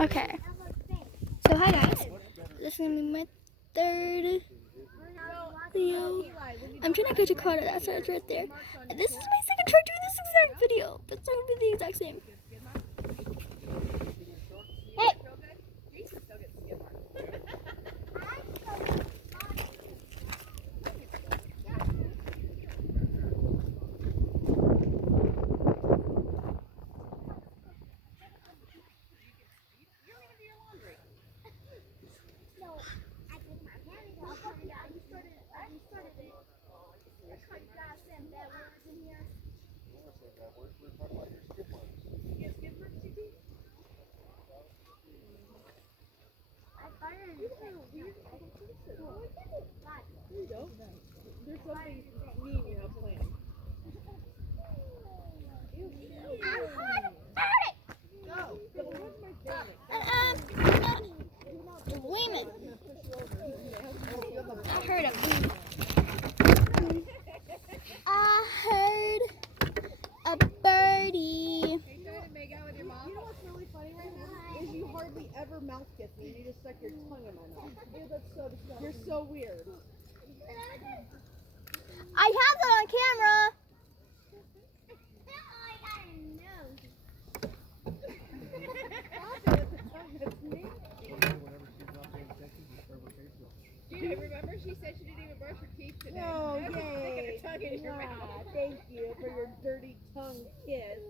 Okay. So hi guys. This is gonna be my third video. I'm trying to catch a car that starts right there. And this is my second try doing this exact video. But it's not gonna be the exact same. Hey! There's something mean you have planned. Wait a minute. I heard a bee. I heard a birdie. Are you trying to make out with your mom? You know what's really funny right now? Is you hardly ever mouth kiss me and you just stuck your tongue in my mouth. Dude, that's so disgusting. You're so weird. I have that on camera. Dude, remember she said she didn't even brush her teeth today. Oh, Now she's yay. sticking her tongue in your mouth. Thank you for your dirty tongue kiss.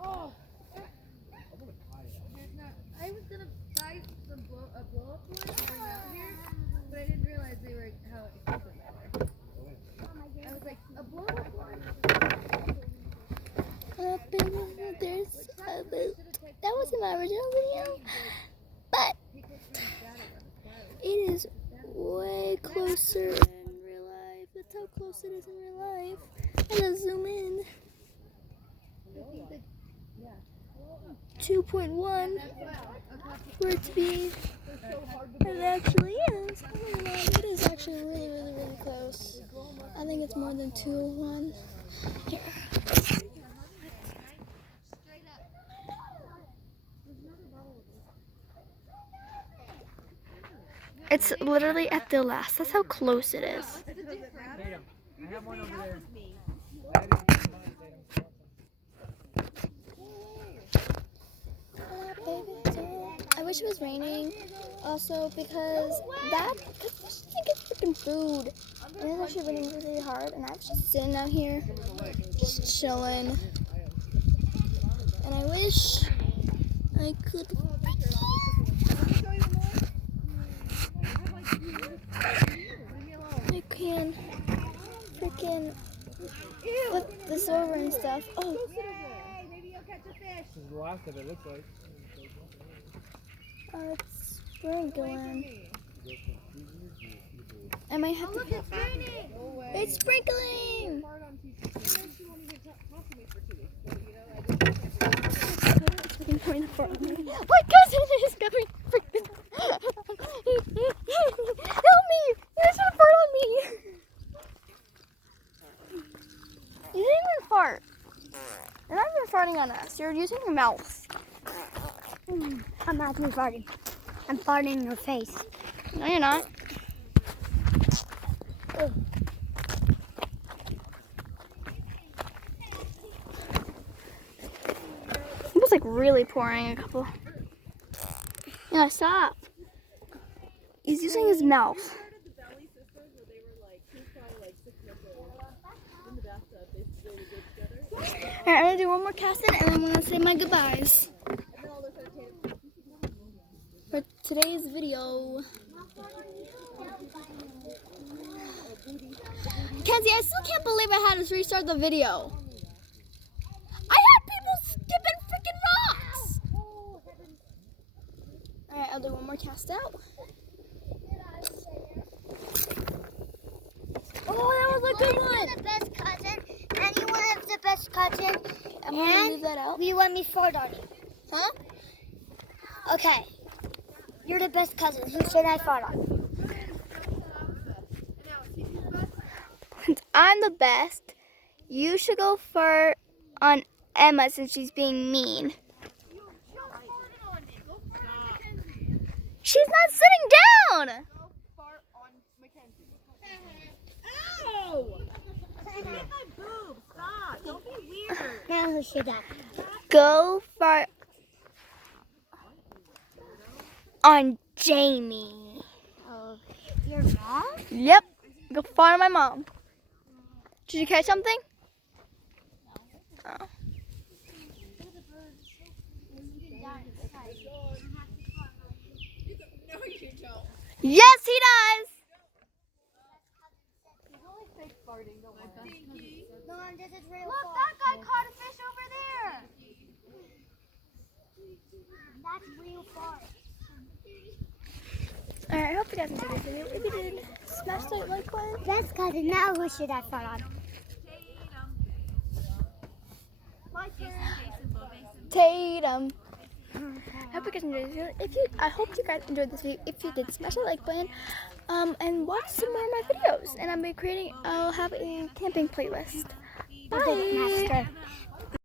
Oh. I was gonna buy some blow-up boys and bring out here, but I didn't realize they were how expensive they were. I was like, a blow-up boy? That wasn't my original video, but it is way closer in real life. That's how close it is in real life. I'm gonna zoom in. 2.1 for it to be, it actually is. Oh my God, it is actually really, really, really close. I think it's more than 2.1. Here. It's literally at the last. That's how close it is. I have one over there. I wish it was raining. Also because that, because I just think it's freaking food. And it's actually raining really hard. And I was just sitting out here, just chilling. And I wish I could. I can freaking flip this over and stuff. Oh. Maybe you'll catch a fish. This is the last of it, looks like. It's sprinkling. I might have to. It's raining. It's sprinkling. My cousin is going freaking. Help me! There's a fart on me. You didn't even fart. You're not even farting on us. You're using your mouth. I'm not farting. I'm farting in your face. No, you're not. It was like really pouring a couple. Yeah, stop. He's using his mouth. Alright, I'm gonna do one more casting and then I'm gonna say my goodbyes for today's video. Kenzie, I still can't believe I had to restart the video. I had people skipping freaking rocks. Alright, I'll do one more cast out. Oh, that was a good one. The best cousin, and you want to have the best cousin, I'm gonna leave that out. you want me fart on you. Huh? Okay. You're the best cousin. Who should I fart on? I'm the best. You should go for on Emma since she's being mean. She's not sitting down. Ow! You hit my boob. Stop. Don't be weird. Now who should that? Go for on Jamie. Oh, your mom? Yep. Go far on my mom. Did you catch something? Oh. Yes, he does. Mom, this is real Look, far. that guy caught a fish over there. That's real far. Alright, I hope you guys enjoyed this video. If you did, smash that like button. That's cousin. Now who should I fall on? Tatum. I hope you guys enjoyed this video. I hope you guys enjoyed this video. If you did, smash that like button. And watch some more of my videos. And I'll have a camping playlist. Bye. Master.